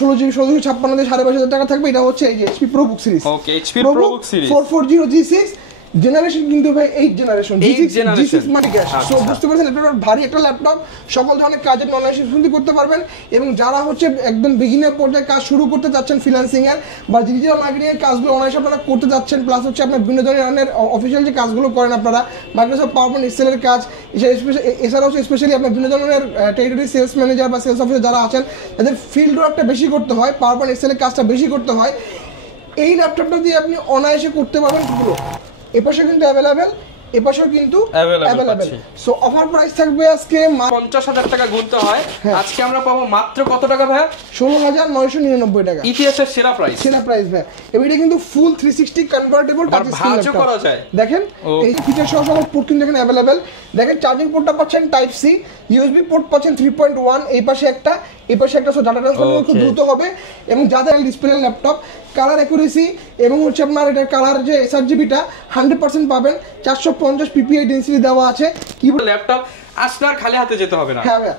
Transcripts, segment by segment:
16GB 1656 দিয়ে 25,000 টাকা থাকবে। এটা হচ্ছে এই যে HP ProBook সিরিজ। ওকে, HP ProBook series 440 G6 generation, কিন্তু ভাই 8 জেনারেশন, G6 মানে গ্যাস। সো বুঝতে পারছেন ল্যাপটপ ভারী একটা ল্যাপটপ, সকল ধরনের কাজের অনলাইন শিখতে করতে পারবেন। এবং যারা হচ্ছে একদম বিগিনার পর্যায়ে কাজ শুরু করতে যাচ্ছেন ফ্রিল্যান্সিং এর বা ডিজিটাল মার্কেটিং এর কাজগুলো অনলাইনে আপনারা করতে যাচ্ছেন, প্লাস হচ্ছে আপনার বিভিন্ন ধরনের অফিসিয়াল যে কাজগুলো করেন আপনারা মাইক্রোসফট পাওয়ারপয়েন্ট এক্সেলের কাজ, এছাড়াও হচ্ছে স্পেশালি আপনার বিভিন্ন ধরনের টেরিটরি সেলস ম্যানেজার বা সেলস অফিসার যারা আছেন তাদের ফিল্ড ওয়ার্কটা বেশি করতে হয়, পাওয়ারপয়েন্ট এক্সেলের কাজটা বেশি করতে হয়, এই ল্যাপটপটা দিয়ে আপনি অনায়াসে করতে পারবেন পুরো। এপাশে কিন্তু অ্যাভেলেবেল, এপাশেও কিন্তু অ্যাভেলেবেল। সো অফার প্রাইস থাকবে আজকে 50,000 টাকা গুনতে হয়, আজকে আমরা পাবো মাত্র কত টাকা ভাই? 16,999 টাকা। ইতিহাসের সেরা প্রাইস ভাই। এবং এটা কিন্তু ফুল 360 কনভার্টেবল টাচ স্ক্রিন ল্যাপটপ করা যায়। দেখেন এই ফিচার সহ সকল পোর্ট কিন্তু এখানে অ্যাভেলেবেল। দেখেন চার্জিং পোর্টটা পাচ্ছেন টাইপ সি, ইউএসবি পোর্ট পাচ্ছেন 3.1, এই পাশে একটা, এই পাশে একটা, সো ডাটা ট্রান্সফার খুব দ্রুত হবে। এবং যাদের ডিসপ্লে ল্যাপটপ কালার অ্যাকুরেসি এবং হচ্ছে আপনার এটার কালার যে এসআরজিবিটা 100% পাবেন, 450 পিপিআই ডেনসিটি দেওয়া আছে। কিবোর্ড ল্যাপটপ আসলে আর খালি হাতে যেতে হবে না। হ্যাঁ ভাই,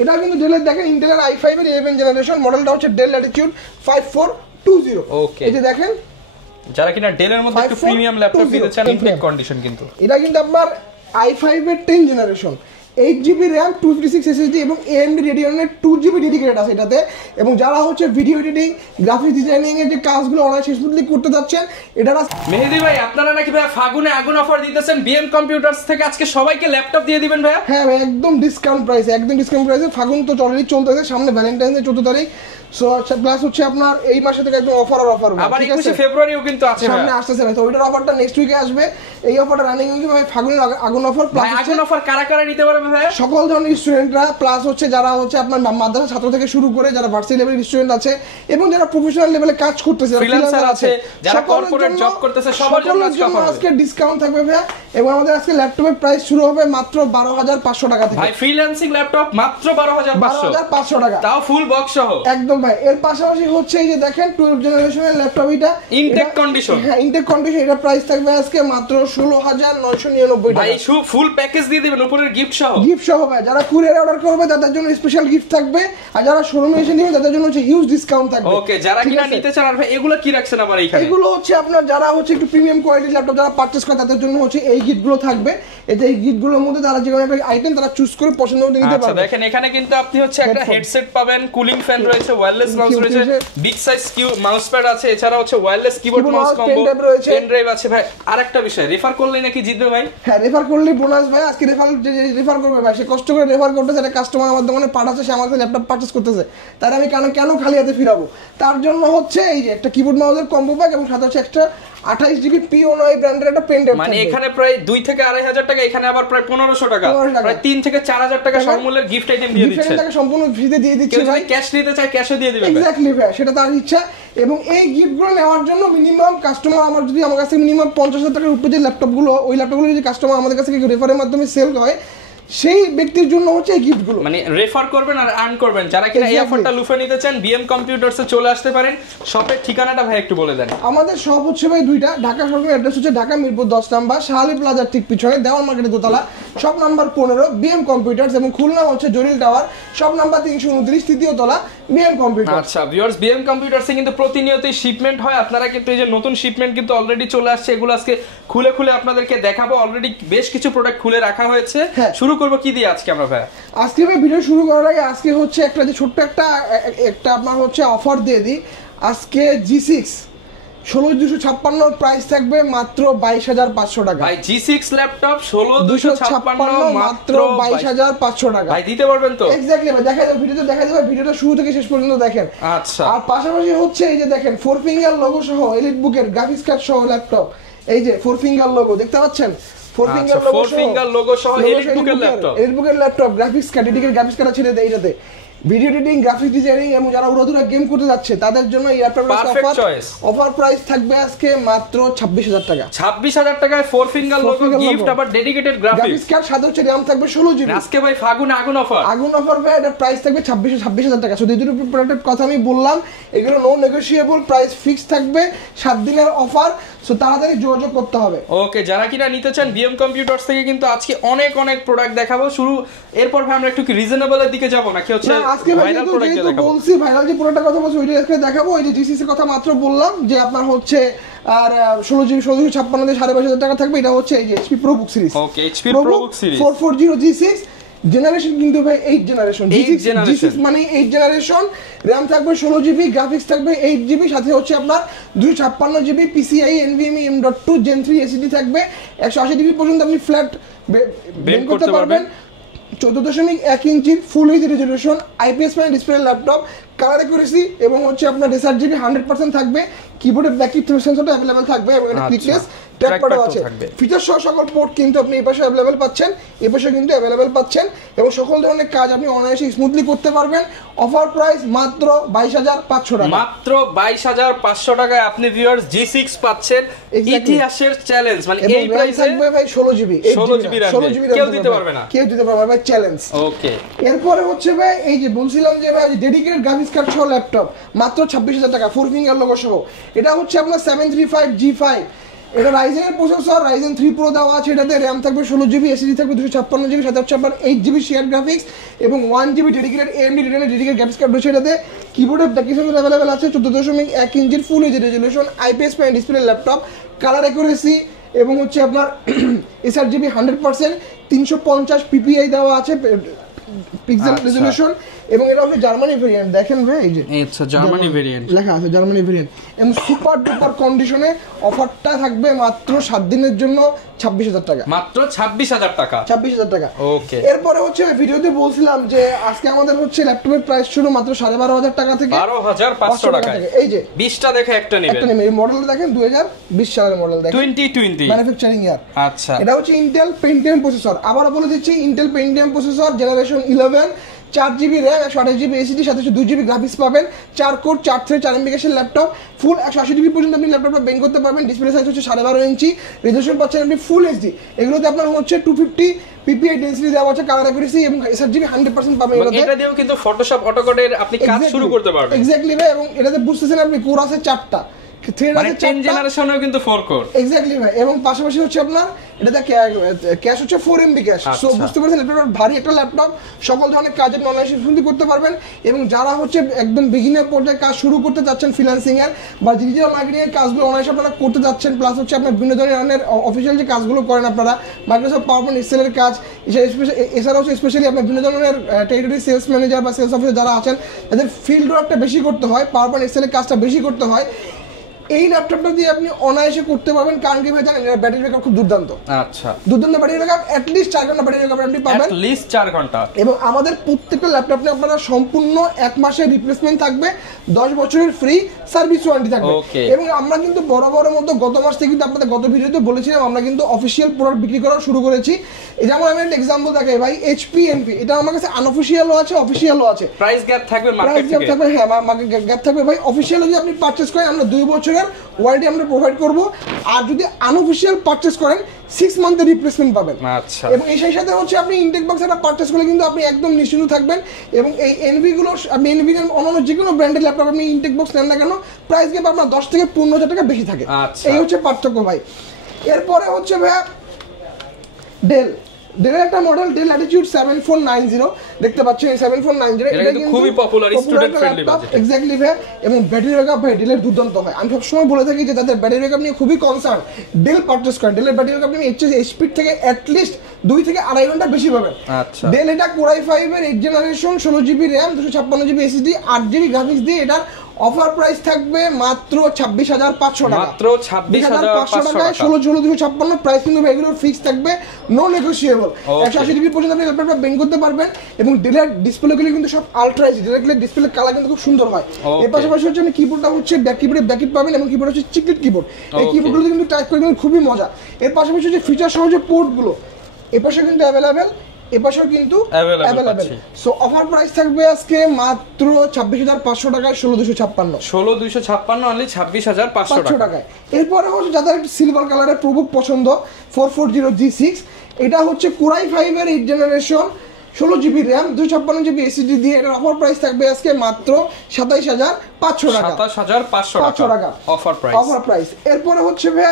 এটা কিন্তু ডেলের দেখেন ইন্টেলের i5 এর 11 জেনারেশন, মডেলটা হচ্ছে ডেল ল্যাটিটিউড 5420। ওকে, এই যে দেখেন যারা কিনা ডেলের মধ্যে একটু প্রিমিয়াম ল্যাপটপ নিতে চান, ইনটেক কন্ডিশন কিন্তু এটা কিন্তু আপনার i5 এর 10 জেনারেশন, 8GB RAM 256 SSD এবং AMD Radeon-এর 2GB ডেডিকেটেড আছে এটাতে। এবং যারা হচ্ছে ভিডিও এডিটিং, গ্রাফিক্স ডিজাইনিং এর যে কাজগুলো অনায়াসে স্মুথলি করতে যাচ্ছেন, এটা মেহেদি ভাই আপনারা নাকি ভাই ফাগুনে আগুন অফার দিতেছেন বিএম কম্পিউটারস থেকে, আজকে সবাইকে ল্যাপটপ দিয়ে দিবেন ভাই? হ্যাঁ ভাই, একদম ডিসকাউন্ট প্রাইসে, একদম ডিসকাউন্ট প্রাইসে। ফাগুন তো অলরেডি চলতেছে, সামনে ভ্যালেন্টাইন্স ডে 14 তারিখ। সো প্লাস হচ্ছে আপনার এই মাসে থেকে একদম অফার আবার 21 ফেব্রুয়ারিও কিন্তু আছে, সামনে আসতেছে ভাই। তো ওইটার অফারটা নেক্সট উইকে আসবে। এই অফারটা রানিং উইকে ভাই, ফাগুনের আগুন অফার। প্লাস আগুন অফার কারা কারা নিতে পারবে ভাই? সকল ধরনের স্টুডেন্টরা, প্লাস হচ্ছে যারা হচ্ছে আপনার মাদ্রাসা ছাত্র থেকে শুরু করে যারা ভার্সিটি লেভেলের স্টুডেন্ট আছে এবং যারা প্রফেশনাল লেভেলে কাজ করতেছে, ফ্রিল্যান্সার আছে, যারা কর্পোরেট জব করতেছে, সবার জন্য আজকে ডিসকাউন্ট থাকবে ভাই। এবং আমাদের আজকে ল্যাপটপের প্রাইস শুরু হবে মাত্র 12,500 টাকা থেকে। ভাই ফ্রিল্যান্সিং ল্যাপটপ মাত্র 12,500 টাকা, তাও ফুল বক্স সহ। একদম ভাই। এর পাশাপাশি হচ্ছে এই যে দেখেন 12 জেনারেশনের ল্যাপটপ, এটা ইনটেক কন্ডিশন। হ্যাঁ, ইনটেক কন্ডিশন। এটা প্রাইস থাকবে আজকে মাত্র 16,999 টাকা। ভাই ফুল প্যাকেজ দিয়ে দিবেন উপরের গিফট সহ ভাই। যারা কুরিয়ারে অর্ডার করবে তাদের জন্য স্পেশাল গিফট থাকবে, আর যারা শোরুমে এসে নেবে তাদের জন্য হচ্ছে হিউজ ডিসকাউন্ট থাকবে। ওকে, যারা কিনা নিতে চান, আর ভাই এগুলো কি রাখছেন আবার এইখানে? এগুলো হচ্ছে আপনার যারা হচ্ছে একটু প্রিমিয়াম কোয়ালিটির ল্যাপটপ যারা পারচেজ করে তাদের জন্য হচ্ছে এই গিফটগুলো থাকবে। এতে এই গিফটগুলোর মধ্যে তারা যে কোনো একটা আইটেম তারা চুজ করে পছন্দ মতো নিতে পারবে। দেখেন এখানে কিন্তু আপনি হচ্ছে একটা হেডসেট পাবেন, কুলিং ফ্যান রয়েছে, ওয়্যারলেস মাউস রয়েছে, বিগ সাইজ মাউস প্যাড আছে, এছাড়া হচ্ছে wireless keyboard mouse combo, pen drive আছে। ভাই আরেকটা বিষয়, রেফার করলে নাকি জিতবে ভাই? হ্যাঁ, রেফার করলে বোনাস ভাই। আজকে রেফার করবে ভাই, সে কষ্ট করে রেফার করতেছে, একটা কাস্টমার আমার দোকানে পাঠাচ্ছে, সে আমার কাছে ল্যাপটপ পারচেজ করতেছে, তার আমি কেন খালি হাতে ফিরাবো? তার জন্য হচ্ছে এই যে একটা কিবোর্ড মাউসের কম্বো প্যাক এবং সাথে হচ্ছে একটা 28GB PONI ব্র্যান্ডের একটা পেন ড্রাইভ। মানে এখানে প্রায় 2 থেকে 2,500 টাকা, এখানে আবার প্রায় 1,500 টাকা, প্রায় 3 থেকে 4,000 টাকা সমমূল্যের গিফট আইটেম দিয়ে দিচ্ছে। টাকা সম্পূর্ণ ফ্রিতে দিয়ে দিচ্ছে ভাই। ক্যাশ নিতে চায় ক্যাশও দিয়ে দিবেন। এক্স্যাক্টলি ভাই, সেটা তার ইচ্ছা। এবং এই গিফটগুলো নেওয়ার জন্য মিনিমাম কাস্টমার আমার যদি আমার কাছে মিনিমাম 50,000 টাকার উপরে যে ল্যাপটপগুলো, ওই ল্যাপটপগুলো যদি কাস্টমার আমাদের কাছে রেফারের মাধ্যমে সেল হয়, সেই ব্যক্তির জন্য হচ্ছে এই গিফটগুলো। মানে রেফার করবেন আর আর্ন করবেন। যারা কিনা এই অফারটা লুফে নিতে চান, বিএম কম্পিউটারসে চলে আসতে পারেন। শপের ঠিকানাটা ভাই একটু বলে দেন। আমাদের শপ হচ্ছে ভাই দুইটা, ঢাকা শপের অ্যাড্রেস হচ্ছে ঢাকা মিরপুর 10 নাম্বার শাহালি প্লাজার ঠিক পিছনে দেওয়াল মার্কেটের দোতলা, শপ নাম্বার 15 বিএম কম্পিউটারস। এবং খুলনা হচ্ছে জরিল টাওয়ার, শপ নাম্বার 329 তৃতীয় তলা বিএম কম্পিউটার। আচ্ছা ভিউয়ার্স, বিএম কম্পিউটারসে কিন্তু প্রতিনিয়তই শিপমেন্ট হয়। আপনারা কিন্তু এই যে নতুন শিপমেন্ট কিন্তু অলরেডি চলে আসছে, এগুলো আজকে খুলে আপনাদেরকে দেখাবো। অলরেডি বেশ কিছু প্রোডাক্ট খুলে রাখা হয়েছে। শুরু করব কি দিয়ে আজকে আমরা ভাই? আজকে ভাই ভিডিও শুরু করার আগে আজকে হচ্ছে একটা যে ছোট্ট একটা আপনার হচ্ছে অফার দিয়ে দিই। আজকে G6 16,256 প্রাইস থাকবে মাত্র 22,500 টাকা। ভাই G6 ল্যাপটপ 16,256 মাত্র 22,500 টাকা। ভাই দিতে পারবেন তো? এক্স্যাক্টলি ভাই, দেখা যাবে ভিডিওতে, দেখা যাবে ভিডিওটা শুরু থেকে শেষ পর্যন্ত দেখেন। আচ্ছা, আর পাশাপাশি হচ্ছে এই যে দেখেন 4 ফিঙ্গার লোগো সহ এলিট বুকের গ্রাফিক্স কার্ড সহ ল্যাপটপ। এই যে 4 ফিঙ্গার লোগো দেখতে পাচ্ছেন, 4 ফিঙ্গার লোগো সহ এলিট বুকের laptop, graphics card, dedicated graphics card ছেড়ে দেয় এটাতে। ভিডিও এডিটিং, গ্রাফিক্স ডিজাইনিং এবং যারা উড়াধুরা গেম করতে যাচ্ছে তাদের জন্য এই ল্যাপটপের অফার প্রাইস থাকবে আজকে মাত্র 26,000 টাকা। 26,000 টাকায় 4 ফিঙ্গার লোগো গিফট, আবার ডেডিকেটেড গ্রাফিক্স কার্ড, সাথে হচ্ছে RAM থাকবে 16GB। আজকে ভাই ফাগুন আগুন অফার ভাই, এটা প্রাইস থাকবে 26,000 টাকা। শুধু এই দুটো প্রোডাক্টের কথা আমি বললাম, এগুলো নো নেগোশিয়েবল, প্রাইস ফিক্স থাকবে, 7 দিনের অফার। সো তাড়াতাড়ি যোগাযোগ করতে হবে। ওকে, যারা কিনা নিতে চান বিএম কম্পিউটারস থেকে কিন্তু আজকে অনেক প্রোডাক্ট দেখাবো। এরপর ভাই আমরা একটু কি রিজনেবলের দিকে যাব নাকি হচ্ছে আজকে যেহেতু বলছি ভাইরাল যে প্রোডাক্টের কথা বলছি ওইটা আজকে দেখাবো। এই যে জিসিসি কথা মাত্র বললাম যে আপনার হচ্ছে আর 16GB 1656 দিয়ে 2500 টাকা থাকবে। এটা হচ্ছে এই যে HP ProBook সিরিজ। ওকে, HP ProBook series 440G6 generation কিন্তু ভাই 8 জেনারেশন। G6 মানে 8 জেনারেশন, RAM থাকবে 16GB, গ্রাফিক্স থাকবে 8GB, সাথে হচ্ছে আপনার 256GB PCIe NVMe M.2 Gen 3 SSD থাকবে। 180° পর্যন্ত আপনি ফ্ল্যাট বেন্ড করতে পারবেন। 14.1 ইঞ্চির full HD resolution IPS panel display laptop, colour accuracy এবং হচ্ছে আপনার SRGB 100% থাকবে। কিবোর্ডে ব্যাকলিপ সেন্সরটা अवेलेबल থাকবে এবং এটা ক্লিকলেস ট্র্যাকপ্যাডও আছে। ফিচার সহ সকল পোর্ট কিন্তু আপনি এই পাশে अवेलेबल পাচ্ছেন, এই পাশে কিন্তু अवेलेबल পাচ্ছেন এবং সকল ধরনের কাজ আপনি অনায়াসে স্মুথলি করতে পারবেন। অফার প্রাইস মাত্র 22,500 টাকা। মাত্র 22,500 টাকায় আপনি ভিউয়ার্স G6 পাচ্ছেন। ইতিহাসের চ্যালেঞ্জ, মানে এই প্রাইসে থাকবে ভাই 16GB RAM কেউ দিতে পারবে না, কেউ দিতে পারবে না ভাই, চ্যালেঞ্জ। ওকে, এরপরে হচ্ছে ভাই এই যে বলছিলাম যে ভাই ডেডিকেটেড গ্রাফিক্স কার্ড সহ ল্যাপটপ মাত্র 26,000 টাকা, 4 ফিঙ্গার লোগো সহ। এটা হচ্ছে আপনার 735G5, এটা রাইজেনের প্রসেসর, রাইজেন 3 প্রো দেওয়া আছে। এটাতে RAM থাকবে 16GB, SSD থাকবে 256GB, সাথে হচ্ছে আপনার 8GB শেয়ার গ্রাফিক্স এবং 1GB dedicated AMD dedicated graphics card রয়েছে এটাতে। কিবোর্ডে ব্যাকলিপ সেন্সর अवेलेबल আছে। 14.1 ইঞ্চির full HD resolution IPS panel display laptop, colour accuracy এবং হচ্ছে আপনার SRGB 100%, 350 PPI দেওয়া আছে পিক্সেল রেজোলিউশন এবং এটা হচ্ছে জার্মানি ভেরিয়েন্ট। দেখেন ভাই এই যে আচ্ছা জার্মানি ভেরিয়েন্ট লেখা আছে, জার্মানি ভেরিয়েন্ট এবং সুপার ডুপার কন্ডিশনে। অফারটা থাকবে মাত্র 7 দিনের জন্য 26,000 টাকা, মাত্র 26,000 টাকা, 26,000 টাকা। ওকে, এরপরে হচ্ছে ভিডিওতে বলছিলাম যে আজকে আমাদের হচ্ছে ল্যাপটপের প্রাইস শুরু মাত্র 12,500 টাকা থেকে 12,500 টাকা। এই যে 20টা দেখে একটা নেবেন। এই মডেলটা দেখেন 2020 সালের মডেল, দেখেন 2020 ম্যানুফ্যাকচারিং ইয়ার। আচ্ছা, এটা হচ্ছে ইন্টেল পেন্টিয়াম প্রসেসর। আবারো বলে দিচ্ছি Intel Pentium processor generation 11, 4GB RAM, 128GB SSD, সাথে 2GB গ্রাফিক্স পাবেন। 4 কোর 4 থ্রেড 4 এমবিকেশের ল্যাপটপ, ফুল 180° পর্যন্ত আপনি ল্যাপটপটা বেন্ড করতে পারবেন। ডিসপ্লে সাইজ হচ্ছে 12.5 ইঞ্চি, রেজোলিউশন পাচ্ছেন আপনি ফুল HD। এগুলোতে আপনার হচ্ছে 250 PPI ডেনসিটি দেওয়া আছে, কালার অ্যাকুরেসি এবং SRGB 100% পাবেন। এটা দিয়েও কিন্তু ফটোশপ অটোক্যাডের আপনি কাজ শুরু করতে পারবেন। এক্স্যাক্টলি ভাই, এবং এটাতে বুঝতেছেন আপনি কোর আছে 4টা, থ্রেড আছে 10 জেনারেশনেও কিন্তু 4 কোর। এক্স্যাক্টলি ভাই, এবং পাশাপাশি হচ্ছে আপনার এটাতে ক্যাশ হচ্ছে 4MB ক্যাশ। সো বুঝতে পারছেন ল্যাপটপটা ভারী একটা ল্যাপটপ, সকল ধরনের কাজের অনলাইন সুবিধা করতে পারবেন। এবং যারা হচ্ছে একদম বিগিনার পর্যায়ে কাজ শুরু করতে যাচ্ছেন ফ্রিল্যান্সিং এর বা ডিজিটাল মার্কেটিং এর কাজগুলো অনলাইনে আপনারা করতে যাচ্ছেন, প্লাস হচ্ছে আপনার বিভিন্ন ধরনের অফিসিয়াল যে কাজগুলো করেন আপনারা, মাইক্রোসফট পাওয়ারপয়েন্ট এক্সেলের কাজ, এছাড়া হচ্ছে স্পেশালি আপনার বিভিন্ন ধরনের টেরিটরি সেলস ম্যানেজার বা সেলস অফিসার যারা আছেন, তাদের ফিল্ড ওয়ার্কটা বেশি করতে হয়, পাওয়ারপয়েন্ট এক্সেলের কাজটা বেশি করতে হয়, এই ল্যাপটপটা দিয়ে আপনি অনায়াসে করতে পারবেন। কারণ কি ভাই জানেন, এর ব্যাটারি ব্যাকআপ খুব দুর্দান্ত। আচ্ছা, দুর্দান্ত ব্যাটারি ব্যাকআপ, at least 4 ঘন্টা ব্যাটারি ব্যাকআপ আপনি পাবেন, at least 4 ঘন্টা। এবং আমাদের প্রত্যেকটা ল্যাপটপে আপনারা সম্পূর্ণ 1 মাসের রিপ্লেসমেন্ট থাকবে, 10 বছরের ফ্রি সার্ভিস ওয়ারেন্টি থাকবে। এবং আমরা কিন্তু বরাবরের মতো গত মাস থেকে কিন্তু আপনাদের গত ভিডিওতে বলেছিলাম আমরা কিন্তু অফিশিয়াল প্রোডাক্ট বিক্রি করা শুরু করেছি। যেমন আমি একটা এক্সাম্পল দেখাই ভাই, HP NP, এটা আমার কাছে আনঅফিশিয়ালও আছে, অফিশিয়ালও আছে। প্রাইস গ্যাপ থাকবে মার্কেট থেকে, হ্যাঁ মার্কেট গ্যাপ থাকবে ভাই। অফিশিয়াল যদি আপনি পারচেজ করেন আমরা 2 বছরের ওয়ারেন্টি আমরা প্রোভাইড করব, আর যদি আনঅফিশিয়াল পারচেজ করেন 6 মান্থের রিপ্লেসমেন্ট পাবেন। আচ্ছা, এবং এই সাথে হচ্ছে আপনি ইনটেক বক্স একটা পারচেজ করলে কিন্তু আপনি একদম নিশ্চিন্ত থাকবেন। এবং এই এনভি গুলো আপনি এনভি অন্যান্য যে কোনো ব্র্যান্ডের ল্যাপটপ আপনি ইনটেক বক্স নেন না কেন, প্রাইস গ্যাপ আপনার 10 থেকে 15,000 টাকা বেশি থাকে। এই হচ্ছে পার্থক্য ভাই। এরপরে হচ্ছে ভাই ডেলের একটা মডেল, ডেল ল্যাটিটিউড 7490 দেখতে পাচ্ছেন, এই 7490 এটা কিন্তু খুবই popular, student friendly budget. Exactly ভাই, এবং ব্যাটারি ব্যাকআপ ভাই ডেলের দুর্দান্ত হয়। আমি সবসময় বলে থাকি যে যাদের ব্যাটারি ব্যাকআপ নিয়ে খুবই কনসার্ন, ডেল পারচেজ করেন। ডেলের ব্যাটারি ব্যাকআপ আপনি স্পিড থেকে অ্যাট লিস্ট 2 থেকে 2.5 ঘন্টা বেশি পাবেন। আচ্ছা, ডেল এটা Core i5 এর 8 generation, 16GB RAM, 256GB SSD, 8GB graphics দিয়ে এটার অফার প্রাইস থাকবে মাত্র 26,500 টাকা, মাত্র 26,500 টাকায় 16,256 প্রাইস কিন্তু এগুলোর ফিক্স থাকবে, নো নেগোশিয়েবল। 180° পর্যন্ত আপনি ল্যাপটপটা বেন্ড করতে পারবেন। এবং ডেলের ডিসপ্লেগুলো কিন্তু সব আলট্রা এইচডি, ডেলের ডিসপ্লে কালার কিন্তু খুব সুন্দর হয়। এর পাশাপাশি হচ্ছে আপনি কিবোর্ডটা হচ্ছে ব্যাকলিট পাবেন, এবং কিবোর্ড হচ্ছে চিকলিট কিবোর্ড। এই কিবোর্ডগুলো কিন্তু টাইপ করে কিন্তু খুবই মজা। এর পাশাপাশি হচ্ছে ফিচার সহ যে পোর্টগুলো এপাশে কিন্তু অ্যাভেলেবেল, এপাশেও কিন্তু অ্যাভেলেবেল। সো অফার প্রাইস থাকবে আজকে মাত্র 26,500 টাকায়, 16,256 অনলি 26,500 টাকায়। এরপরে হচ্ছে যাদের সিলভার কালারের প্রবুক পছন্দ, 440G6, এটা হচ্ছে Core i5 এর 8 generation, 16GB RAM 256GB SSD দিয়ে এর অফার প্রাইস থাকবে আজকে মাত্র 27500 টাকা। 27500 টাকা অফার প্রাইস। এরপরে হচ্ছে ভাই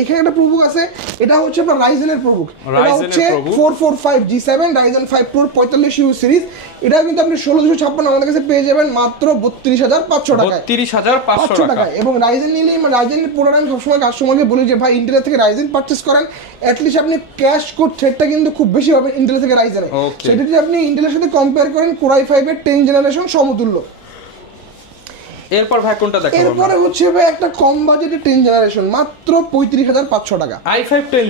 এখানে একটা প্রোবুক আছে, এটা হচ্ছে আপনার রাইজেনের প্রোবুক, এটা হচ্ছে 445G7 Ryzen 5 Pro 45U series. এটা কিন্তু আপনি 16256 আমাদের কাছে পেয়ে যাবেন মাত্র 32500 টাকায়। 32500 টাকা। এবং রাইজেন নিলে রাইজেনের পুরোটা আমি সবসময় কাস্টমারকে বলি যে ভাই ইন্টেল থেকে রাইজেন পারচেজ করেন, অ্যাটলিস্ট আপনি ক্যাশ কোড থ্রেডটা কিন্তু খুব বেশি হবে ইন্টেল থেকে রাইজেনে। সেটা যদি আপনি ইন্টেলের সাথে কম্পেয়ার করেন Core i5 এর 10 জেনারেশন সমতুল্য। এরপর ভাই কোনটা দেখাবো? এরপরে হচ্ছে ভাই একটা কম বাজেটে 10 জেনারেশন মাত্র 35500 টাকা। i5 10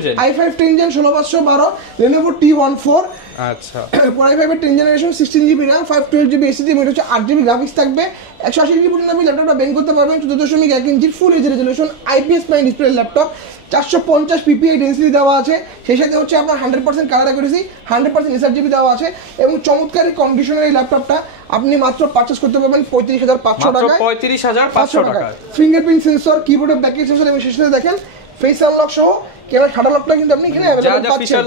gen 16512 Lenovo T14। আচ্ছা, Core i5 এর 10 generation 16GB RAM 512GB SSD, এটা হচ্ছে 8GB গ্রাফিক্স থাকবে। 180GB পর্যন্ত আপনি ল্যাপটপটা বেন্ড করতে পারবেন। 14.1 ইঞ্চির full HD resolution IPS pine display laptop, 450 PPI density দেওয়া আছে। সেই সাথে হচ্ছে আপনার 100% কালার অ্যাকুরেসি, 100% sRGB দেওয়া আছে এবং চমৎকার কন্ডিশনের এই ল্যাপটপটা আপনি মাত্র পারচেজ করতে পারবেন 35500 টাকায়। 35500 টাকা। ফিঙ্গারপ্রিন্ট সেন্সর, কিবোর্ডের ব্যাকেট সেন্সর এবং শেষ সাথে দেখেন ফেস আনলক সহ ক্যামেরা শাটার লকটা কিন্তু আপনি এখানে अवेलेबल পাচ্ছেন।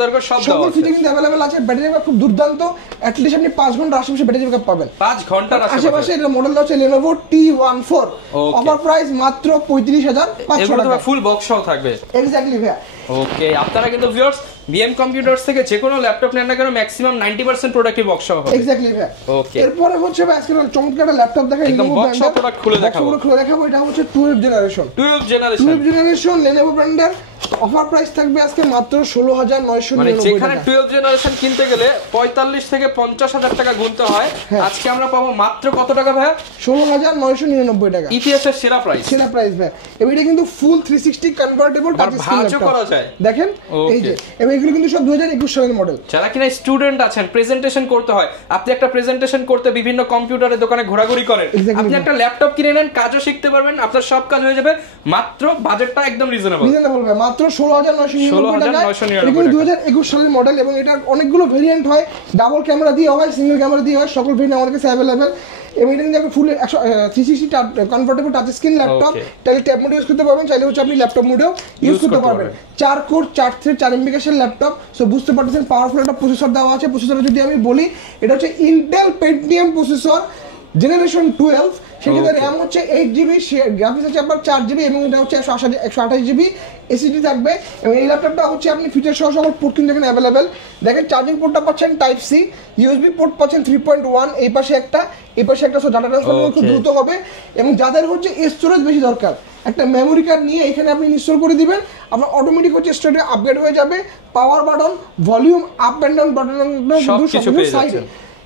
সকল ফিচার কিন্তু अवेलेबल আছে। ব্যাটারি ব্যাকআপ খুব দুর্দান্ত, অ্যাট লিস্ট আপনি 5 ঘন্টা আশেপাশে ব্যাটারি ব্যাকআপ পাবেন। 5 ঘন্টার আশেপাশে। এটা মডেলটা হচ্ছে Lenovo T14, অফার প্রাইস মাত্র 35500 টাকা। ফুল বক্স সহ থাকবে। এক্স্যাক্টলি ভাই। ওকে, আপনারা কিন্তু ভিউয়ার্স বিএম কম্পিউটারস থেকে যে কোনো ল্যাপটপ নেন না কেন ম্যাক্সিমাম 90% প্রোডাক্টই বক্স সহ হবে। এক্স্যাক্টলি ভাই। ওকে, এরপরে হচ্ছে ভাই আজকে চমৎকার একটা ল্যাপটপ দেখাই, একদম বক্স সহ প্রোডাক্ট খুলে দেখাবো। এটা হচ্ছে 12 জেনারেশন Lenovo ব্র্যান্ডের। অফার প্রাইস থাকবে আজকে মাত্র 16999 মানে যেখানে 12 জেনারেশন কিনতে গেলে 45 থেকে 50000 টাকা গুনতে হয়, আজকে আমরা পাবো মাত্র কত টাকা ভাই? 16999 টাকা। ইপিএস এর সেরা প্রাইস ভাই। এবং এটা কিন্তু ফুল 360 কনভার্টেবল টাচ স্ক্রিন ল্যাপটপ করা যায়, দেখেন এই যে। এবং এগুলো কিন্তু সব 2021 সালের মডেল। যারা কিনা স্টুডেন্ট আছেন, প্রেজেন্টেশন করতে হয়, আপনি একটা প্রেজেন্টেশন করতে বিভিন্ন কম্পিউটারের দোকানে ঘোরাঘুরি করেন, আপনি একটা ল্যাপটপ কিনে নেন, কাজও শিখতে পারবেন, আপনার সব কাজ হয়ে যাবে। মাত্র বাজেটটা একদম রিজনেবল ভাই, মাত্র 16999 টাকা। এটা 2021 সালের মডেল এবং এটার অনেকগুলো ভেরিয়েন্ট হয়, ডাবল ক্যামেরা দিয়ে হয়, সিঙ্গেল ক্যামেরা দিয়ে হয়, সকল ভেরিয়েন্ট আমাদের কাছে अवेलेबल। এবং এটা কিন্তু ফুল 360 কনভার্টেবল টাচ স্ক্রিন ল্যাপটপ, চাইলে ট্যাব মোড ইউজ করতে পারবেন, চাইলে হচ্ছে আপনি ল্যাপটপ মোডেও ইউজ করতে পারবেন। 4 কোর 4 থ্রেড 4 MB ক্যাশের ল্যাপটপ। সো বুঝতে পারতেছেন পাওয়ারফুল একটা প্রসেসর দেওয়া আছে। প্রসেসর যদি আমি বলি, এটা হচ্ছে ইন্টেল পেন্টিয়াম প্রসেসর জেনারেশন 12। সেক্ষেত্রে র্যাম হচ্ছে 8GB, গ্রাফিক্স হচ্ছে আপনার 4GB এবং এটা হচ্ছে 128GB SSD থাকবে। এবং এই ল্যাপটপটা হচ্ছে আপনি ফিচার সহ সকল পোর্ট কিন্তু এখানে অ্যাভেলেবেল। দেখেন চার্জিং পোর্টটা পাচ্ছেন টাইপ সি, USB পোর্ট পাচ্ছেন 3.1, এই পাশে একটা, এই পাশে একটা, সো ডাটা ট্রান্সফার খুব দ্রুত হবে। এবং যাদের হচ্ছে স্টোরেজ বেশি দরকার, একটা মেমোরি কার্ড নিয়ে এখানে আপনি ইনস্টল করে দিবেন, আপনার অটোমেটিক হচ্ছে স্টোরেজ আপগ্রেড হয়ে যাবে। Power button, volume up and down button সব সাইডে।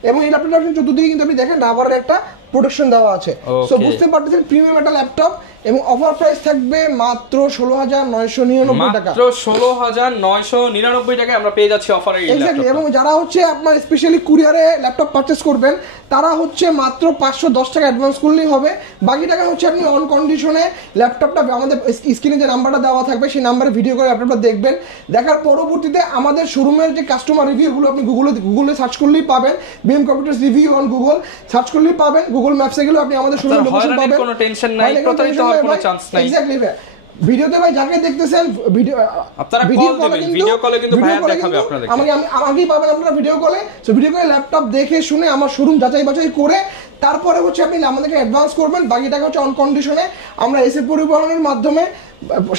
এবং এই ল্যাপটপটা আপনি চতুর্দিকে কিন্তু আপনি দেখেন রাবারের একটা প্রোটেকশন দেওয়া আছে। সো বুঝতে পারতেছেন প্রিমিয়াম একটা ল্যাপটপ। এবং অফার প্রাইস থাকবে মাত্র 16999 টাকা। মাত্র 16999 টাকায় আমরা পেয়ে যাচ্ছি অফারে এই ল্যাপটপ। এবং যারা হচ্ছে আপনার স্পেশালি কুরিয়ারে ল্যাপটপ পারচেজ করবেন, তারা হচ্ছে মাত্র 510 টাকা অ্যাডভান্স করলেই হবে। বাকি টাকা হচ্ছে আপনি অন কন্ডিশনে ল্যাপটপটা আমাদের স্ক্রিনে যে নাম্বারটা দেওয়া থাকবে সেই নাম্বারে ভিডিও করে ল্যাপটপটা দেখবেন। দেখার পরবর্তীতে আমাদের শোরুমের যে কাস্টমার রিভিউগুলো আপনি গুগলে সার্চ করলেই পাবেন, BM computers review on Google search করলেই পাবেন। গুগল ম্যাপসে গেলে আপনি আমাদের শোরুমের লোকেশন পাবেন, কোনো টেনশন নাই, প্রতারিত হওয়ার কোনো চান্স নাই। এক্স্যাক্টলি ভাই। ভিডিওতে ভাই যাকে দেখতেছেন আপনারা কল দিবেন, ভিডিও কলে কিন্তু ভাই দেখাবে আপনাদের। আমাকেই পাবেন আপনারা ভিডিও কলে। সো ভিডিও কলে ল্যাপটপ দেখে শুনে আমার শোরুম যাচাই বাছাই করে তারপরে হচ্ছে আপনি আমাদেরকে অ্যাডভান্স করবেন। বাকি টাকা হচ্ছে অন কন্ডিশনে আমরা এসে পরিবহনের মাধ্যমে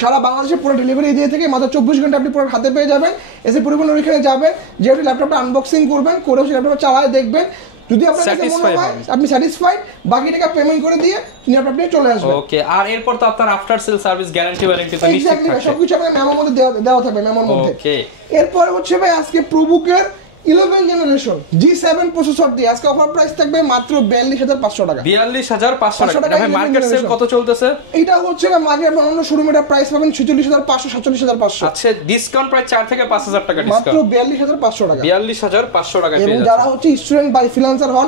সারা বাংলাদেশে পুরো ডেলিভারি দিয়ে থেকে মাত্র 24 ঘন্টা আপনি পুরো হাতে পেয়ে যাবেন। এসে পরিবহনের ওইখানে যাবেন, যেহেতু ল্যাপটপটা আনবক্সিং করবেন, করে হচ্ছে ল্যাপটপটা চালায় দেখবেন। যদি আপনার মনে হয় আপনি স্যাটিসফাইড, বাকি টাকা পেমেন্ট করে দিয়ে ল্যাপটপ নিয়ে চলে আসবেন। ওকে, আর এরপর তো আপনার after sale service guarantee warranty তো নিশ্চিত থাকবে, সবকিছু আপনার মেমোর মধ্যে দেওয়া থাকবে, মেমোর মধ্যে। ওকে, এরপর হচ্ছে ভাই আজকে প্রোবুকের 11 জেনারেশন G7 প্রসেসর দিয়ে আজকে অফার প্রাইস থাকবে মাত্র 42500 টাকা। 42500 টাকা। ভাই মার্কেট সেল কত চলতেছে? এটা হচ্ছে মার্কেট অন্য শোরুমে এটা প্রাইস পাবেন 46500 47500। আচ্ছা, ডিসকাউন্ট প্রাইস 4 থেকে 5000 টাকা ডিসকাউন্ট, মাত্র 42500 টাকা। 42500 টাকা পেয়ে যাচ্ছেন। এবং যারা হচ্ছে স্টুডেন্ট বা ফ্রিল্যান্সার হন,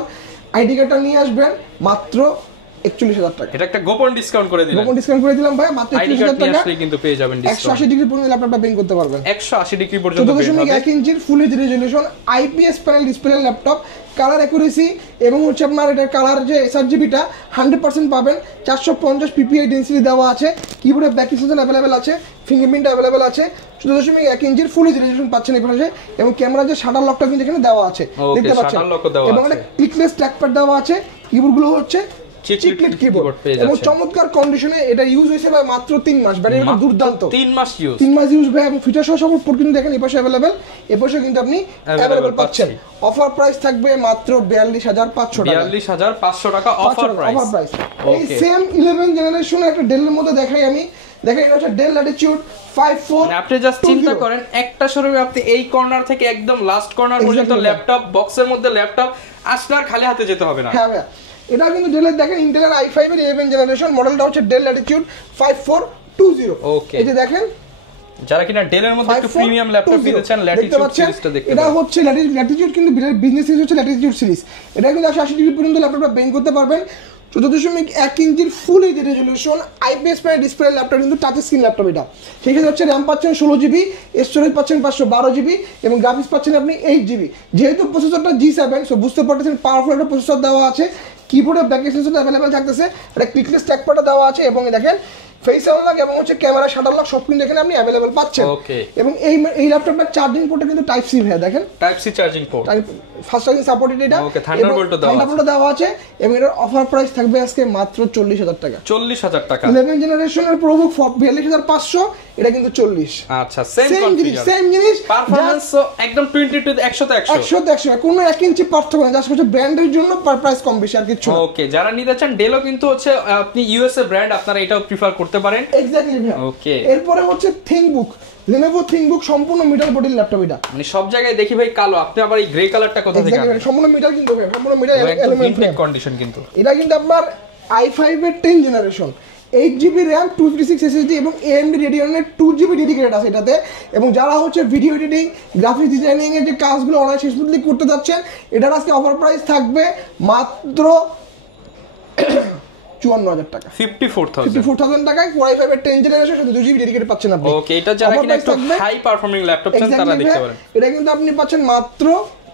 আইডি কার্ডটা নিয়ে আসবেন, মাত্র 41,000 টাকা। এটা একটা গোপন ডিসকাউন্ট করে দিলাম। গোপন ডিসকাউন্ট করে দিলাম ভাই, মাত্র 41,000 টাকা আসলে কিন্তু পেয়ে যাবেন ডিসকাউন্ট। 180 ডিগ্রি পর্যন্ত ল্যাপটপটা বেন করতে পারবেন। 180 ডিগ্রি পর্যন্ত বেন হবে। 14.1 ইঞ্চির full HD resolution IPS panel display laptop, colour accuracy এবং হচ্ছে আপনার এটার কালার যে এসআরজিবিটা 100% পাবেন। 450 পিপিআই ডেনসিটি দেওয়া আছে, কিবোর্ডে ব্যাক সেন্সর अवेलेबल আছে, ফিঙ্গারপ্রিন্ট अवेलेबल আছে। 14.1 ইঞ্চির ফুল এইচডি রেজোলিউশন পাচ্ছেন এই পাশে, এবং ক্যামেরা যে শাটার লকটা কিন্তু এখানে দেওয়া আছে, দেখতে পাচ্ছেন, এবং একটা ক্লিকলেস ট্র্যাকপ্যাড দেওয়া আছে। কিবোর্ডগুলো হচ্ছে চিকলেট কিবোর্ড এবং চমৎকার কন্ডিশনে এটা ইউজ হয়েছে ভাই মাত্র 3 মাস। ব্যাটারি দুর্দান্ত, 3 মাস ইউজ ভাই, এবং ফিচার সহ সকল পোর্ট কিন্তু দেখেন এই পাশে अवेलेबल, এই পাশে কিন্তু আপনি अवेलेबल পাচ্ছেন। অফার প্রাইস থাকবে মাত্র 42,500 টাকা। 42,500 টাকা অফার প্রাইস। এই সেম 11 জেনারেশনের একটা ডেলের মধ্যে দেখাই আমি, দেখেন এটা হচ্ছে ডেল ল্যাটিটিউড 54। মানে আপনি জাস্ট চিন্তা করেন একটা শোরুমে আপনি এই কর্নার থেকে একদম লাস্ট কর্নার পর্যন্ত ল্যাপটপ, বক্সের মধ্যে ল্যাপটপ আসলে আর খালি হাতে যেতে হবে না। হ্যাঁ ভাই, এটা কিন্তু ডেলের দেখেন ইন্টেলের i5 এর 11 জেনারেশন, মডেলটা হচ্ছে ডেল ল্যাটিটিউড 5420। ওকে, এই যে দেখেন যারা কিনা ডেলের মধ্যে একটু প্রিমিয়াম ল্যাপটপ নিতে চান, ল্যাটিটিউড সিরিজটা দেখতে পারেন। এটা হচ্ছে ল্যাটিটিউড কিন্তু বিজনেস সিরিজ হচ্ছে ল্যাটিটিউড সিরিজ। এটা কিন্তু 180 ডিগ্রি পর্যন্ত ল্যাপটপটা বেন করতে পারবেন। 14.1 ইঞ্চির full HD resolution IPS panel display laptop, কিন্তু টাচ স্ক্রিন ল্যাপটপ এটা। সেক্ষেত্রে হচ্ছে র্যাম পাচ্ছেন 16 জিবি, স্টোরেজ পাচ্ছেন 512 জিবি, এবং গ্রাফিক্স পাচ্ছেন আপনি 8 জিবি। যেহেতু প্রসেসরটা G7, সো বুঝতে পারতেছেন পাওয়ারফুল একটা প্রসেসর দেওয়া আছে। কিবোর্ডে ব্যাক সেন্সর अवेलेबल থাকতেছে, এটা ক্লিকলেস ট্র্যাকপ্যাডও দেওয়া আছে, এবং দেখেন ফেস আনলক এবং হচ্ছে ক্যামেরা শাটার লক সব কিন্তু এখানে আপনি अवेलेबल পাচ্ছেন। এবং এই ল্যাপটপটার চার্জিং পোর্টে কিন্তু টাইপ সি ভাই, দেখেন type C charging port, fast charging supported এটা। ওকে, থান্ডারবোল্টও দেওয়া আছে, এবং এর অফার প্রাইস থাকবে আজকে মাত্র 40,000 টাকা। 40,000 টাকা। 11 জেনারেশনের প্রোবুক 42,500, এটা কিন্তু 40। আচ্ছা, সেম জিনিস, পারফরম্যান্স একদম 20 টু 100 তে 100 কোনো 1 ইঞ্চি পার্থক্য না, জাস্ট হচ্ছে ব্র্যান্ডের জন্য প্রাইস কম বেশি আর কিছু না। ওকে, যারা নিতে চান ডেলও কিন্তু হচ্ছে আপনি ইউএসএ ব্র্যান্ড, আপনারা এটাও প্রিফার করতে পারেন। এক্স্যাক্টলি ভাই। ওকে, এরপরে হচ্ছে থিংকবুক, Lenovo থিংকবুক সম্পূর্ণ মেটাল বডির ল্যাপটপ এটা। মানে সব জায়গায় দেখি ভাই কালো, আপনি আবার এই গ্রে কালারটা কোথা থেকে আনেন? সম্পূর্ণ মেটাল কিন্তু ভাই, সম্পূর্ণ মেটাল এলিমেন্ট কন্ডিশন কিন্তু। এটা কিন্তু আপনার i5 এর 10 জেনারেশন, 8GB RAM 256 SSD এবং AMD Radeon-এর 2GB ডেডিকেটেড আছে এটাতে। এবং যারা হচ্ছে ভিডিও এডিটিং, গ্রাফিক্স ডিজাইনিং এর যে কাজগুলো অনায়াসে স্মুথলি করতে যাচ্ছেন, এটার আজকে অফার প্রাইস থাকবে মাত্র 54,000 টাকা। 54,000 টাকায় Core i5 এর 10 জেনারেশন 2GB ডেডিকেটেড পাচ্ছেন আপনি। ওকে, এটা যারা কিনা একটু হাই পারফর্মিং ল্যাপটপ চান তারা দেখতে পারেন। এটা কিন্তু আপনি পাচ্ছেন মাত্র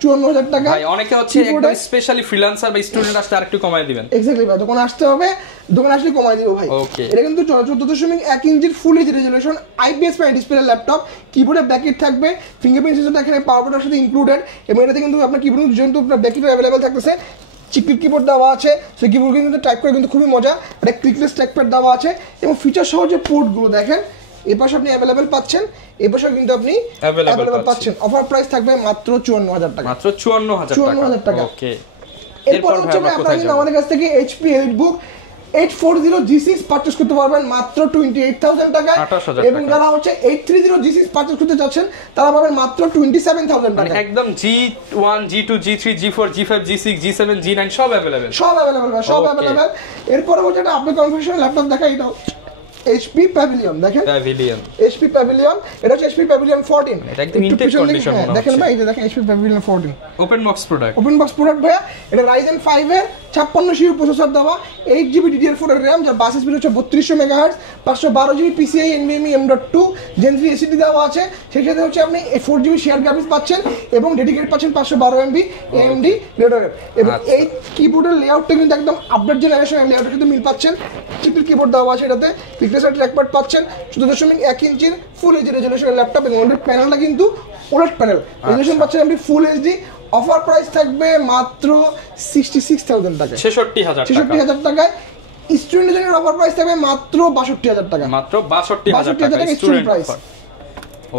54,000 টাকা। ভাই অনেকে হচ্ছে একদম স্পেশালি ফ্রিল্যান্সার বা স্টুডেন্ট আসলে আরেকটু কমায় দিবেন। এক্স্যাক্টলি ভাই, দোকানে আসতে হবে, দোকানে আসলে কমায় দিব ভাই। এটা কিন্তু 14.1 ইঞ্চির full HD resolution IPS panel display laptop, কিবোর্ডে ব্যাকেট থাকবে, ফিঙ্গারপ্রিন্ট সেন্সরটা এখানে পাওয়ার বাটনের সাথে ইনক্লুডেড, এবং এটাতে কিন্তু আপনার কিবোর্ড যেহেতু আপনার ব্যাকেট अवेलेबल থাকতেছে, চিকলিক কিবোর্ড দেওয়া আছে, সেই কিবোর্ড কিন্তু টাইপ করে কিন্তু খুবই মজা। এটা ক্লিকলেস ট্র্যাকপ্যাড দেওয়া আছে, এবং ফিচার সহ যে পোর্টগুলো দেখেন এই পাশে আপনি अवेलेबल পাচ্ছেন, এই পাশে কিন্তু আপনি अवेलेबल পাচ্ছেন। অফার প্রাইস থাকবে মাত্র 54,000 টাকা। মাত্র 54,000 টাকা। ওকে, এরপর হচ্ছে আপনারা আমাদের কাছ থেকে HP EliteBook 840 G6 পারচেজ করতে পারবেন মাত্র 28,000 টাকায়, এবং যারা হচ্ছে 830 G6 পারচেজ করতে যাচ্ছেন তারা পাবেন মাত্র 27,000 টাকা। একদম G1 G2 G3 G4 G5 G6 G7 G9 সব अवेलेबल। এরপর হচ্ছে এটা আপনি কনফিগারেশন ল্যাপটপ দেখাই দাও, HP Pavilion দেখেন, HP Pavilion, এটা হচ্ছে HP Pavilion 14। এটা একদম ইনটেক কন্ডিশন মনে হচ্ছে। দেখেন ভাই, এই যে দেখেন HP Pavilion 14 open box product ভাই। এটা Ryzen 5 এর 56 সিরিজ প্রসেসর দেওয়া, 8GB DDR4 এর RAM, যার বাস স্পিড হচ্ছে 3200 megahertz, 512GB PCIe NVMe M.2 Gen 3 SSD দেওয়া আছে। সেই সাথে হচ্ছে আপনি 4GB শেয়ার গ্রাফিক্স পাচ্ছেন, এবং ডেডিকেটেড পাচ্ছেন 512 MB AMD Radeon। এবং এই কিবোর্ডের লেআউটটা কিন্তু একদম আপডেট জেনারেশনের লেআউটের সাথে মিল পাচ্ছেন। চিকলিক কিবোর্ড দেওয়া আছে এটাতে, ক্লিকলেস ট্র্যাকপ্যাড পাচ্ছেন, 14.1 ইঞ্চির ফুল এইচডি রেজোলিউশনের ল্যাপটপ, এবং ওদের প্যানেলটা কিন্তু OLED প্যানেল, রেজোলিউশন পাচ্ছেন আপনি ফুল এইচডি। অফার প্রাইস থাকবে মাত্র 66,000 টাকা। 66,000 টাকায়। স্টুডেন্টের জন্য অফার প্রাইস থাকবে মাত্র 62,000 টাকা। মাত্র 62,000 টাকা স্টুডেন্ট প্রাইস।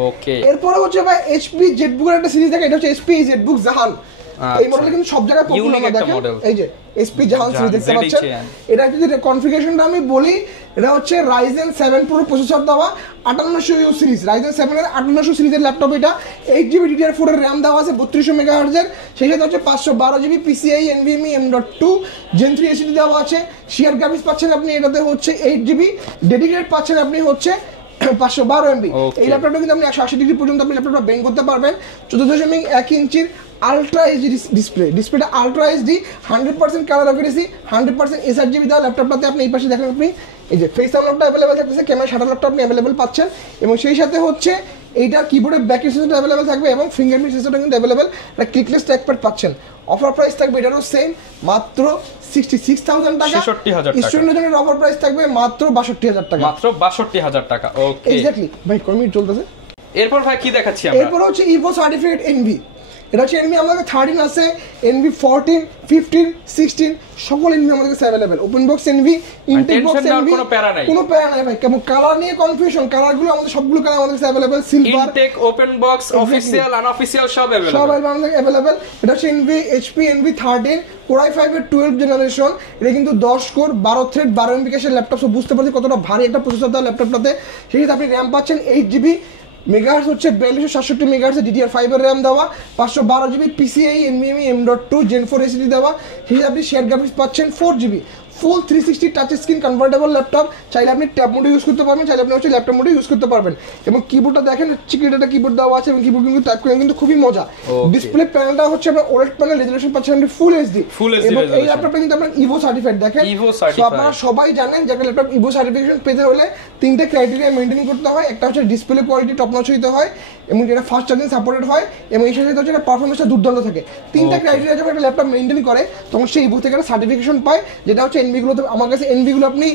ওকে, এরপরে হচ্ছে ভাই HP ZBook এর একটা সিরিজ থাকে, এটা হচ্ছে HP ZBook জাহান। এই মডেলটা কিন্তু সব জায়গায় পপুলার, দেখেন এই যে HP জাহান সিরিজ দেখতে পাচ্ছেন। এটা যদি কনফিগারেশনটা আমি বলি, এটা হচ্ছে Ryzen 7 Pro প্রসেসর দেওয়া 5800U সিরিজ, Ryzen 7 এর 5800 সিরিজের ল্যাপটপ এটা। 8GB DDR4 এর RAM দেওয়া আছে 3200 মেগাহার্টজ এর, সেই সাথে হচ্ছে 512GB PCIe NVMe M.2 Gen 3 SSD দেওয়া আছে। শেয়ার গ্রাফিক্স পাচ্ছেন আপনি এটাতে হচ্ছে 8GB, ডেডিকেটেড পাচ্ছেন আপনি হচ্ছে 512 MB। এই ল্যাপটপটা কিন্তু আপনি 180 ডিগ্রি পর্যন্ত আপনি ল্যাপটপটা বেং করতে পারবেন। 14.1 ইঞ্চির আলট্রা এইচডি ডিসপ্লেটা ultra HD 100% colour accuracy 100% sRGB দেওয়া ল্যাপটপটাতে আপনি এই পাশে দেখেন আপনি এই যে ফেস আনলকটা অ্যাভেলেবেল থাকতেছে, ক্যামেরা শাটার লকটা আপনি অ্যাভেলেবেল পাচ্ছেন এবং সেই সাথে হচ্ছে এইটার কিবোর্ডের ব্যাকের সেন্সরটা অ্যাভেলেবেল থাকবে এবং ফিঙ্গারপ্রিন্ট সেন্সরটা কিন্তু অ্যাভেলেবেল, একটা ক্লিকলেস ট্র্যাকপ্যাড পাচ্ছেন। অফার প্রাইস থাকবে এটারও সেম মাত্র 66,000 টাকা, 66,000 টাকা। স্টুডেন্টের জন্য অফার প্রাইস থাকবে মাত্র 62,000 টাকা, মাত্র 62,000 টাকা। ওকে এক্স্যাক্টলি ভাই কমিট চলতেছে। এরপর ভাই কি দেখাচ্ছি আমরা? এরপর হচ্ছে ইভো সার্টিফিকেট এনভি, এটা হচ্ছে এনভি আমাদের 13 আছে, এনভি 14, 15, 16 সকল এনভি আমাদের কাছে available. Open box Envy, intact box Envy, কোনো প্যারা নাই ভাই। কেমন কালার নিয়ে কনফিউশন, কালারগুলো আমাদের সবগুলো কালার আমাদের কাছে available, silver, intact, open box, official, unofficial সব अवेलेबल, সব আমাদের अवेलेबल। এটা হচ্ছে NV HP NV 13 Core i5 এর 12 জেনারেশন, এটা কিন্তু 10 কোর 12 থ্রেড 12 এমবি ক্যাশের ল্যাপটপ, সব বুঝতে পারছি কতটা ভারী একটা প্রসেসর দেওয়া ল্যাপটপটাতে। সেই সাথে আপনি র্যাম পাচ্ছেন 8GB, মেগাহার্টজ হচ্ছে 4267 মেগাহার্টজ, DDR5 এর র্যাম দেওয়া, 512GB PCIe NVMe M.2 Gen 4 SSD দেওয়া। সেই আপনি শেয়ার গ্রাফিক্স পাচ্ছেন 4GB, ফুল 360 টাচ স্ক্রিন কনভার্টেবল ল্যাপটপ, চাইলে আপনি ট্যাব মোডে ইউজ করতে পারবেন, চাইলে আপনি হচ্ছে ল্যাপটপ মোডে ইউজ করতে পারবেন। এবং কিবোর্ডটা দেখেন চিকেট একটা কিবোর্ড দেওয়া আছে এবং কিবোর্ড কিন্তু টাইপ করে কিন্তু খুবই মজা। ডিসপ্লে প্যানেলটা হচ্ছে আপনার OLED প্যানেল, রেজোলিউশন পাচ্ছেন আপনি ফুল এইচডি, এবং এই ল্যাপটপটা কিন্তু আপনার ইভো সার্টিফাইড। দেখেন তো আপনারা সবাই জানেন যে একটা ল্যাপটপ ইভো সার্টিফিকেশন পেতে হলে 3টে ক্রাইটেরিয়া মেইনটেইন করতে হয়। একটা হচ্ছে ডিসপ্লে কোয়ালিটি টপ নচ হইতে হয় এবং যেটা ফাস্ট চার্জিং সাপোর্টেড হয় এবং এই সাথে হচ্ছে পারফরম্যান্সটা দুর্দান্ত থাকে। 3টা ক্রাইটেরিয়া যখন একটা ল্যাপটপ মেইনটেইন করে তখন সেই ইভো থেকে একটা সার্টিফিকেশন পায়, যেটা হচ্ছে এনভি গুলোতে। আমার কাছে এনভি গুলো আপনি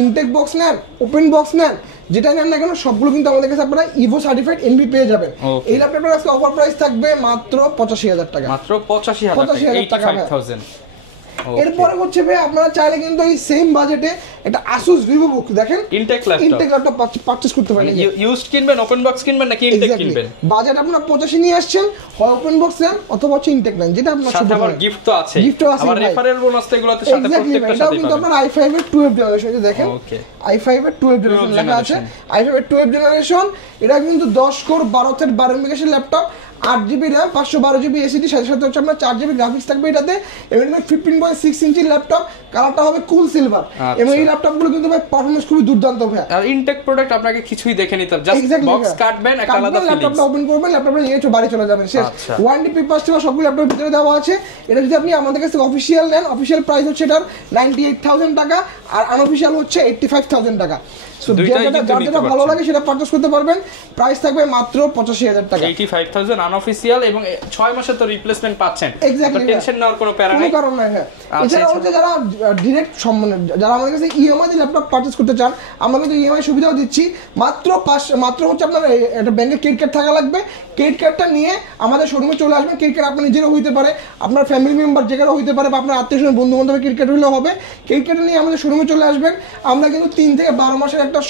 ইনটেক বক্স নেন, ওপেন বক্স নেন, যেটা নেন না কেন সবগুলো কিন্তু আমাদের কাছে আপনারা ইভো সার্টিফাইড এনভি পেয়ে যাবেন। এই ল্যাপটপটার আজকে অফার প্রাইস থাকবে মাত্র 85,000 টাকা, মাত্র 85,000 টাকা। এরপরে হচ্ছে ভাই আপনারা চাইলে কিন্তু এই সেম বাজেটে একটা Asus VivoBook দেখেন ইনটেক ল্যাপটপ পারচেজ করতে পারেন। ইউজড কিনবেন, ওপেন বক্স কিনবেন নাকি ইনটেক কিনবেন? বাজেট আপনারা 85 নিয়ে আসছেন, হয় ওপেন বক্স নেন অথবা হচ্ছে ইনটেক নেন, যেটা আপনার সাথে আবার গিফট তো আছে, আবার রেফারেল বোনাস তো এগুলোতে সাথে প্রত্যেকটা সাথে পাবেন। কিন্তু আপনার i5 এর 12 জেনারেশন দেখেন, i5 এর 12 জেনারেশন লেখা আছে, i5 এর 12 জেনারেশন। এটা কিন্তু 10 কোর 12 থ্রেড 12 এমবি ক্যাশের laptop, 8GB RAM 512GB SSD, সাথে সাথে হচ্ছে আপনার 4GB গ্রাফিক্স থাকবে এটাতে, এবং 15.6 ইঞ্চি ল্যাপটপ, কালারটা হবে কুল সিলভার। এবং এই ল্যাপটপগুলো কিন্তু ভাই পারফরম্যান্স খুবই দুর্দান্ত ভাই। আর ইনটেক প্রোডাক্ট আপনাকে কিছুই দেখে নিতে হবে, জাস্ট বক্স কাটবেন, একটা আলাদা ফিলিংস, ল্যাপটপটা ওপেন করবেন, ল্যাপটপটা নিয়ে বাড়ি চলে যাবেন, শেষ। ওয়ারেন্টি পেপারস ছিল সবগুলো ল্যাপটপের ভিতরে দেওয়া আছে। এটা যদি আপনি আমাদের কাছে অফিশিয়াল নেন, অফিশিয়াল প্রাইস হচ্ছে এটার 98,000 টাকা, আর আনঅফিশিয়াল হচ্ছে 85,000 টাকা। সো যেটা ভালো লাগে সেটা পারচেজ করতে পারবেন। প্রাইস থাকবে মাত্র 85,000 টাকা, 85,000 আনঅফিশিয়াল, এবং 6 মাসের তো রিপ্লেসমেন্ট পাচ্ছেন, এক্স্যাক্টলি টেনশন নেওয়ার কোনো প্যারা নাই, কোনো কারণ নাই। হ্যাঁ, এছাড়া হচ্ছে যারা ডাইরেক্ট যারা আমাদের কাছে ইএমআই দিয়ে ল্যাপটপ পারচেজ করতে চান, আমরা কিন্তু ইএমআই সুবিধাও দিচ্ছি। মাত্র হচ্ছে আপনার একটা ব্যাংকের ক্রেডিট কার্ড থাকা লাগবে। ক্রেডিট কার্ডটা নিয়ে আমাদের শোরুমে চলে আসবেন। ক্রেডিট কার্ড আপনার নিজেরও হইতে পারে, আপনার ফ্যামিলি মেম্বার যে কারো হইতে পারে, বা আপনার আত্মীয় বন্ধু বান্ধবের ক্রেডিট কার্ড হলেও হবে। ক্রেডিট কার্ড নিয়ে আমাদের শোরুমে চলে আসবেন। আমরা কিন্তু 3 থেকে 12 মাসের একটা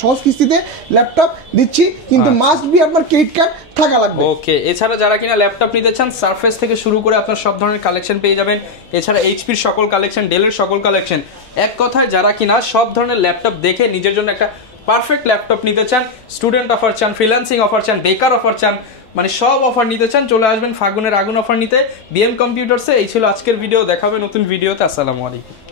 সহজ কিস্তিতে ল্যাপটপ দিচ্ছি, কিন্তু মাস্ট বি আপনার ক্রেডিট কার্ড থাকা লাগবে। ওকে, এছাড়া যারা কিনা ল্যাপটপ নিতে চান, সারফেস থেকে শুরু করে আপনার সব ধরনের কালেকশন পেয়ে যাবেন। এছাড়া এইচপির সকল কালেকশন, ডেলের সকল কালেকশন, এক কথায় যারা কিনা সব ধরনের ল্যাপটপ দেখে নিজের জন্য একটা পারফেক্ট ল্যাপটপ নিতে চান, স্টুডেন্ট অফার চান, ফ্রিল্যান্সিং অফার চান, বেকার অফার চান, মানে সব অফার নিতে চান, চলে আসবেন ফাগুনের আগুন অফার নিতে বিএম কম্পিউটারসে। এই ছিল আজকের ভিডিও, দেখা হবে নতুন ভিডিওতে। আসসালামু আলাইকুম।